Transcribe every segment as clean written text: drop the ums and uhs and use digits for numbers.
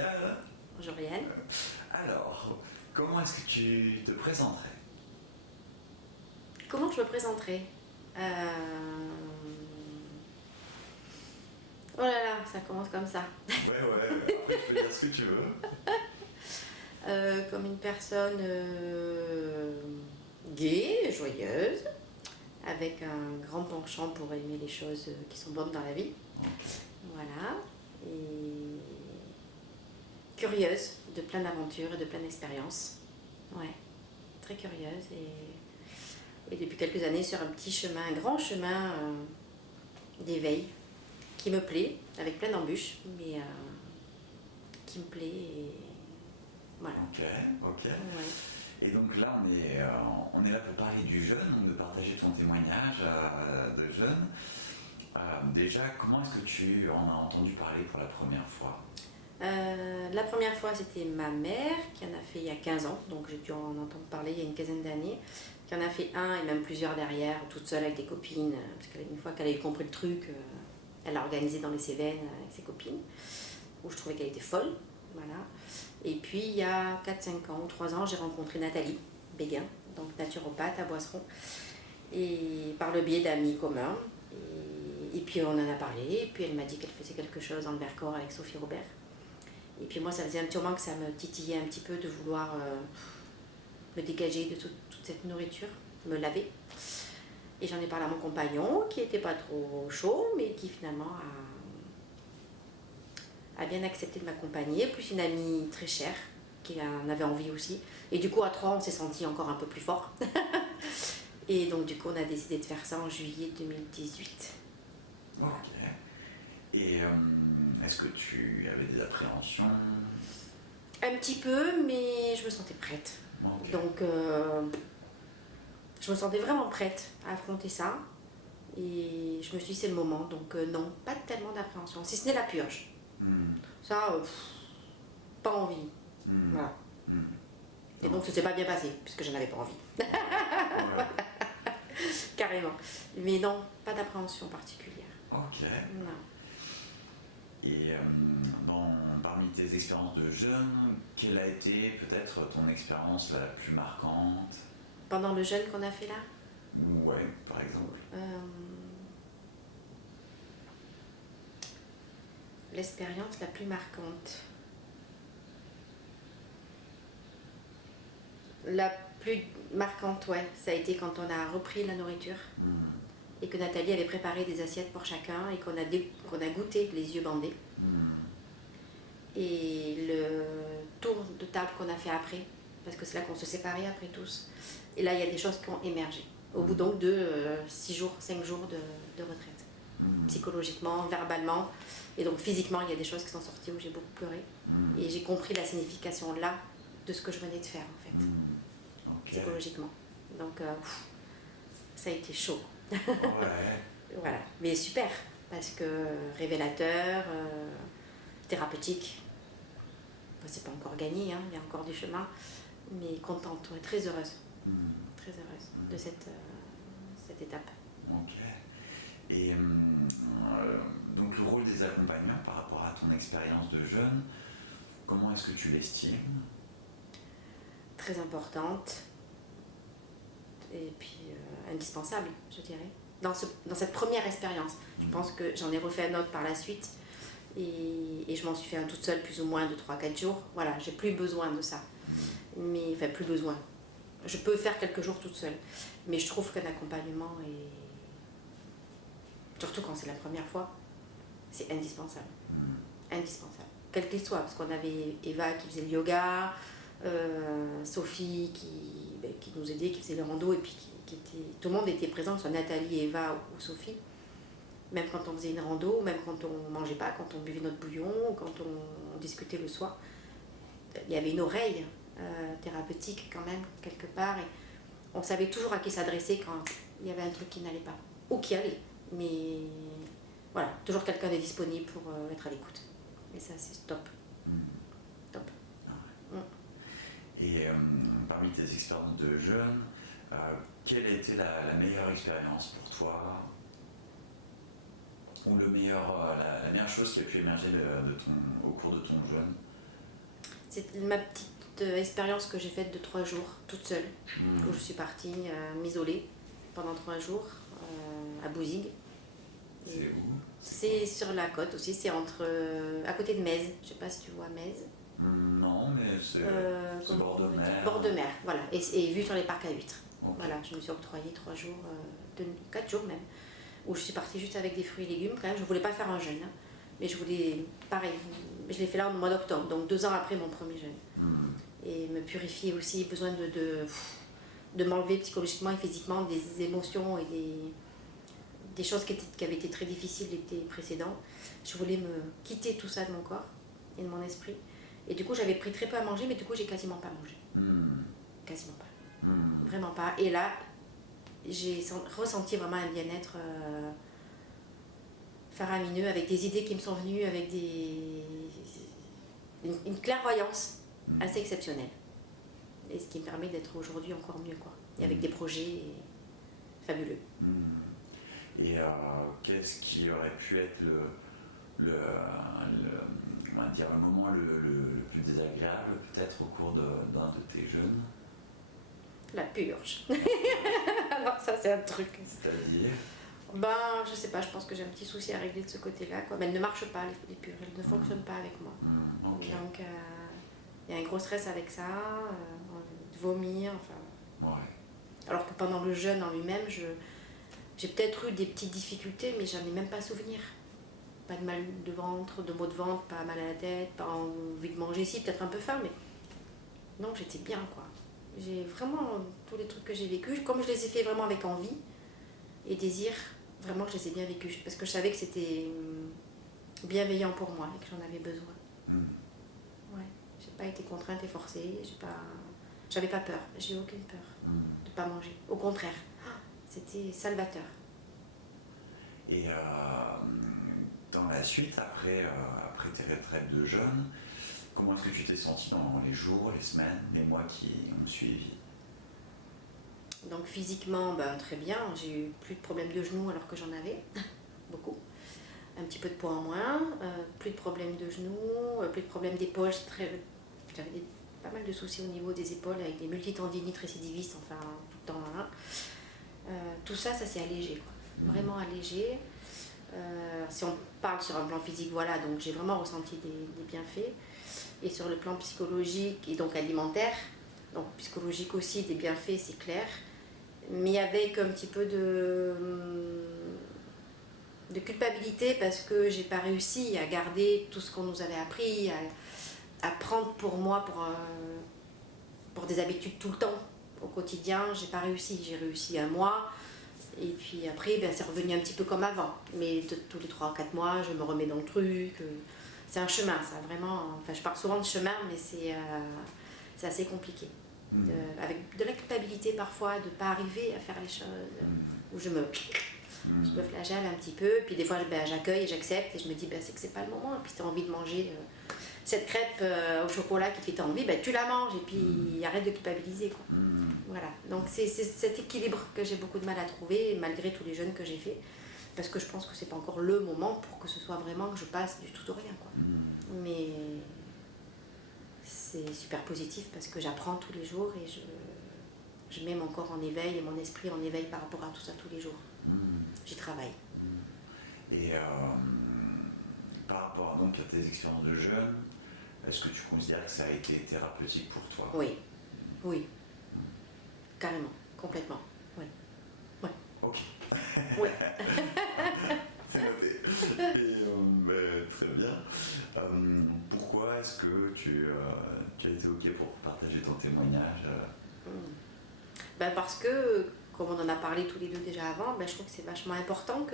Pascal. Bonjour Yann. Alors, comment est-ce que tu te présenterais? Comment je me présenterai Oh là là, ça commence comme ça. Ouais, après tu peux dire ce que tu veux. Comme une personne gaie, joyeuse, avec un grand penchant pour aimer les choses qui sont bonnes dans la vie. Okay. Voilà. Et curieuse de plein d'aventures et de plein d'expériences. Ouais, très curieuse et depuis quelques années sur un petit chemin, un grand chemin d'éveil qui me plaît, avec plein d'embûches, mais qui me plaît et voilà. Ok. Ouais. Et donc là, on est là pour parler du jeûne, de partager ton témoignage de jeûne. Déjà, comment est-ce que tu en as entendu parler pour la première fois? La première fois, c'était ma mère qui en a fait il y a 15 ans, donc j'ai dû en entendre parler il y a une quinzaine d'années, qui en a fait un et même plusieurs derrière, toute seule avec des copines, parce qu'une fois qu'elle a eu compris le truc, elle l'a organisé dans les Cévennes avec ses copines, où je trouvais qu'elle était folle, voilà. Et puis il y a 4-5 ans ou 3 ans, j'ai rencontré Nathalie Béguin, donc naturopathe à Boisseron, et par le biais d'amis communs. Et puis on en a parlé, et puis elle m'a dit qu'elle faisait quelque chose dans le Vercors avec Sophie Robert. Et puis moi, ça faisait un petit moment que ça me titillait un petit peu de vouloir me dégager de toute cette nourriture, me laver. Et j'en ai parlé à mon compagnon, qui n'était pas trop chaud, mais qui finalement a bien accepté de m'accompagner, plus une amie très chère, qui en avait envie aussi. Et du coup, à 3, on s'est sentis encore un peu plus fort. Et donc du coup, on a décidé de faire ça en juillet 2018. Ok. Et est-ce que tu avais des appréhensions? Un petit peu, mais je me sentais prête. Okay. Donc, je me sentais vraiment prête à affronter ça. Et je me suis dit, c'est le moment. Donc, non, pas tellement d'appréhension. Si ce n'est la purge. Ça, pas envie. Voilà. Et donc, ça s'est pas bien passé, puisque je n'avais pas envie. Ouais. Carrément. Mais non, pas d'appréhension particulière. Ok. Non. Et parmi tes expériences de jeûne, quelle a été peut-être ton expérience la plus marquante? Pendant le jeûne qu'on a fait là? Ouais, par exemple. L'expérience la plus marquante. La plus marquante, ouais, ça a été quand on a repris la nourriture et que Nathalie avait préparé des assiettes pour chacun et qu'on a goûté les yeux bandés. Et le tour de table qu'on a fait après, parce que c'est là qu'on se séparait après tous. Et là, il y a des choses qui ont émergé. Au bout donc de 5 jours de retraite. Psychologiquement, verbalement. Et donc physiquement, il y a des choses qui sont sorties où j'ai beaucoup pleuré. Et j'ai compris la signification là de ce que je venais de faire en fait. Okay. Psychologiquement. Donc ça a été chaud. Ouais. Voilà. Mais super, parce que révélateur, thérapeutique. C'est pas encore gagné, hein, il y a encore du chemin. Mais contente, ouais, très heureuse. Très heureuse de cette étape. Ok. Et donc le rôle des accompagnants par rapport à ton expérience de jeûne, comment est-ce que tu l'estimes? Très importante et puis indispensable, je dirais. Dans cette première expérience, je pense que j'en ai refait un autre par la suite et je m'en suis fait un toute seule plus ou moins de 3-4 jours. Voilà, j'ai plus besoin de ça. Mais, enfin, plus besoin. Je peux faire quelques jours toute seule. Mais je trouve qu'un accompagnement est... Surtout quand c'est la première fois, c'est indispensable. Indispensable. Quel qu'il soit, parce qu'on avait Eva qui faisait le yoga, Sophie qui nous aidait, qui faisait le rando, et puis tout le monde était présent, soit Nathalie, Eva ou Sophie. Même quand on faisait une rando, même quand on mangeait pas, quand on buvait notre bouillon, ou quand on discutait le soir, il y avait une oreille thérapeutique quand même, quelque part, et on savait toujours à qui s'adresser quand il y avait un truc qui n'allait pas, ou qui allait. Mais voilà, toujours quelqu'un de disponible pour être à l'écoute. Et ça, c'est top. Top. Ah ouais. Et parmi tes expériences de jeûne, quelle a été la meilleure expérience pour toi? Ou la meilleure chose qui a pu émerger au cours de ton jeûne? C'est ma petite expérience que j'ai faite de 3 jours, toute seule, où je suis partie m'isoler pendant 3 jours à Bouzigues. C'est où? C'est sur la côte aussi, c'est à côté de Metz. Je sais pas si tu vois Metz. Non, mais c'est bord de mer. Bord de mer, voilà. Et vue sur les parcs à huîtres. Ok. Voilà, je me suis octroyé 3 jours, 4 jours même, où je suis partie juste avec des fruits et légumes quand même. Je voulais pas faire un jeûne, hein, mais je voulais, pareil, je l'ai fait là au mois d'octobre, donc 2 ans après mon premier jeûne. Et me purifier aussi, besoin de m'enlever psychologiquement et physiquement des émotions et des choses qui avaient été très difficiles l'été précédent. Je voulais me quitter tout ça de mon corps et de mon esprit. Et du coup, j'avais pris très peu à manger, mais du coup, j'ai quasiment pas mangé. Quasiment pas. Vraiment pas. Et là, j'ai ressenti vraiment un bien-être faramineux, avec des idées qui me sont venues, avec une clairvoyance assez exceptionnelle. Et ce qui me permet d'être aujourd'hui encore mieux, quoi. Et avec des projets fabuleux. Et qu'est-ce qui aurait pu être on va dire, le moment le plus désagréable, peut-être, au cours d'un de tes jeûnes? La purge. Alors ça, c'est un truc. C'est-à-dire? Ben, je sais pas, je pense que j'ai un petit souci à régler de ce côté-là, quoi. Mais elles ne marchent pas, les purges, elles ne fonctionnent pas avec moi. Okay. Donc, il y a un gros stress avec ça, de vomir, enfin... Ouais. Alors que pendant le jeûne en lui-même, j'ai peut-être eu des petites difficultés, mais j'en ai même pas souvenir. Pas de mal de ventre, de maux de ventre, pas mal à la tête, pas envie de manger, si, peut-être un peu faim, mais non, j'étais bien, quoi. J'ai vraiment, tous les trucs que j'ai vécus, comme je les ai fait vraiment avec envie et désir, vraiment je les ai bien vécus, parce que je savais que c'était bienveillant pour moi et que j'en avais besoin. Ouais, j'ai pas été contrainte et forcée, j'avais pas peur, j'ai eu aucune peur de pas manger. Au contraire, c'était salvateur. Et dans la suite, après tes retraites de jeûne, comment est-ce que tu t'es sentie dans les jours, les semaines, les mois qui ont suivi? Donc physiquement, très bien, j'ai eu plus de problèmes de genoux alors que j'en avais, beaucoup. Un petit peu de poids en moins, plus de problèmes de genoux, plus de problèmes d'épaule. J'avais pas mal de soucis au niveau des épaules avec des multitendinites récidivistes, enfin tout le temps là. Tout ça, ça s'est allégé, quoi. Vraiment allégé. Si on parle sur un plan physique, voilà, donc j'ai vraiment ressenti des bienfaits. Et sur le plan psychologique et donc alimentaire, donc psychologique aussi, des bienfaits, c'est clair. Mais avec un petit peu de culpabilité parce que j'ai pas réussi à garder tout ce qu'on nous avait appris, à prendre pour moi, pour des habitudes tout le temps. Au quotidien, j'ai pas réussi. J'ai réussi un mois. Et puis après, c'est revenu un petit peu comme avant. Mais tous les 3 ou 4 mois, je me remets dans le truc. C'est un chemin, ça, vraiment. Enfin, je pars souvent de chemin, mais c'est assez compliqué. Avec de la culpabilité parfois, de ne pas arriver à faire les choses. Où je me flagelle un petit peu. Puis des fois, j'accueille et j'accepte. Et je me dis, c'est que c'est pas le moment. Et puis tu as envie de manger cette crêpe au chocolat qui te fait envie, tu la manges. Et puis arrête de culpabiliser, quoi. Voilà, donc c'est cet équilibre que j'ai beaucoup de mal à trouver, malgré tous les jeûnes que j'ai faits, parce que je pense que c'est pas encore le moment pour que ce soit vraiment que je passe du tout au rien, quoi. Mais c'est super positif parce que j'apprends tous les jours et je mets mon corps en éveil et mon esprit en éveil par rapport à tout ça tous les jours. J'y travaille. Et par rapport donc à tes expériences de jeûne, est-ce que tu considères que ça a été thérapeutique pour toi? Oui, oui. Carrément, complètement, oui. Ouais. Ok. Oui. C'est noté. Et, très bien. Pourquoi est-ce que tu as été ok pour partager ton témoignage? Parce que, comme on en a parlé tous les deux déjà avant, je trouve que c'est vachement important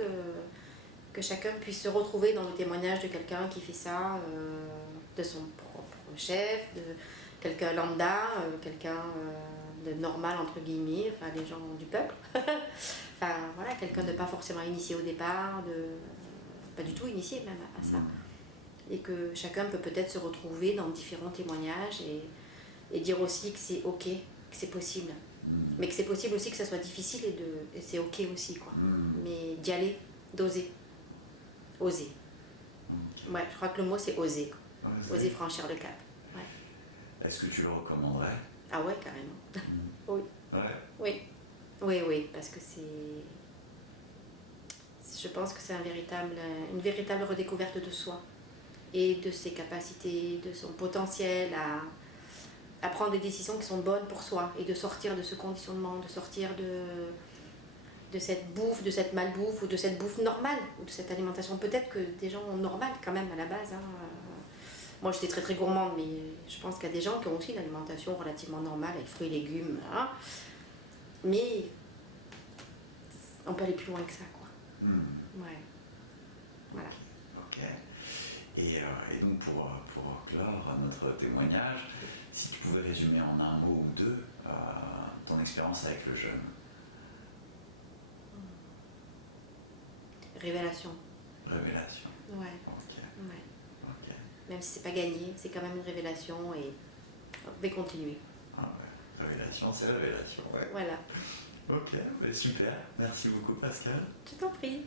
que chacun puisse se retrouver dans le témoignage de quelqu'un qui fait ça, de son propre chef, de quelqu'un lambda, quelqu'un de normal entre guillemets, enfin les gens du peuple. Enfin voilà, quelqu'un de pas forcément initié au départ, pas du tout initié même à ça. Et que chacun peut peut-être se retrouver dans différents témoignages et dire aussi que c'est ok, que c'est possible. Mais que c'est possible aussi que ça soit difficile et c'est ok aussi, quoi. Mais d'y aller, d'oser. Oser. Ouais, je crois que le mot c'est oser, quoi. Oser franchir le cap. Ouais. Est-ce que tu le recommanderais? Ah ouais, carrément. Oui. Ouais. Oui, parce que je pense que c'est une véritable redécouverte de soi et de ses capacités, de son potentiel à prendre des décisions qui sont bonnes pour soi et de sortir de ce conditionnement, de sortir de cette bouffe, de cette malbouffe ou de cette bouffe normale ou de cette alimentation peut-être que des gens ont normale quand même à la base. Hein. Moi j'étais très très gourmande, mais je pense qu'il y a des gens qui ont aussi une alimentation relativement normale avec fruits et légumes. Hein. Mais on peut aller plus loin que ça, quoi. Ouais. Voilà. Ok. Et donc pour clore notre témoignage, si tu pouvais résumer en un mot ou deux ton expérience avec le jeûne. Révélation. Révélation. Ouais. Ok. Ouais. Ok. Même si c'est pas gagné, c'est quand même une révélation et on va continuer. Ah ouais. Révélation, c'est révélation. Ouais. Voilà. Ok, super. Merci beaucoup Pascal. Je t'en prie.